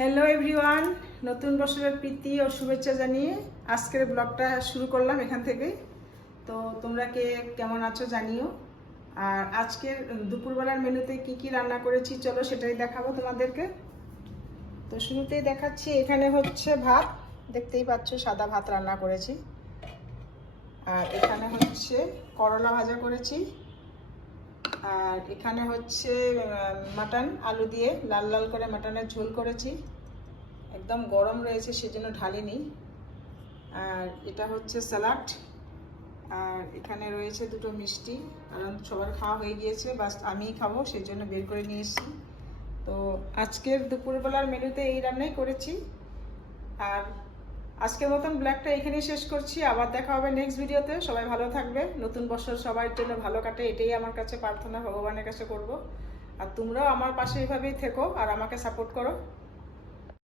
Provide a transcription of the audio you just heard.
Hello everyone, নতুন বছরের প্রীতি ও শুভেচ্ছা জানিয়ে আজকের ব্লগটা শুরু করলাম এখান থেকেই। তো তোমরা কেমন আছো জানিও। আর আজকের দুপুরবেলার মেনুতে কি কি রান্না করেছি চলো সেটাই দেখাবো তোমাদেরকে। তো শুরুতেই দেখাচ্ছি, এখানে হচ্ছে ভাত, দেখতেই পাচ্ছ সাদা ভাত রান্না করেছি। আর এখানে হচ্ছে করলা ভাজা করেছি। আর এখানে হচ্ছে মাটন আলু দিয়ে লাল লাল করে মাটনের ঝোল করেছি। একদম গরম রয়েছে সেজন্য ঢালিনি। আর এটা হচ্ছে স্যালাড। আর এখানে রয়েছে দুটো মিষ্টি, কারণ সবার খাওয়া হয়ে গিয়েছে, বাস আমিই খাবো সেই জন্য বের করে নিয়ে এসেছি। তো আজকের দুপুরবেলার মেনুতে এই রান্নাই করেছি। আর আজকের মতন ব্লগটা এখানেই শেষ করছি। আবার দেখা হবে নেক্সট ভিডিওতে। সবাই ভালো থাকবে, নতুন বছর সবার জন্য ভালো কাটে, এটাই আমার কাছে প্রার্থনা, ভগবানের কাছে করব। আর তোমরাও আমার পাশে এইভাবেই থেকো আর আমাকে সাপোর্ট করো।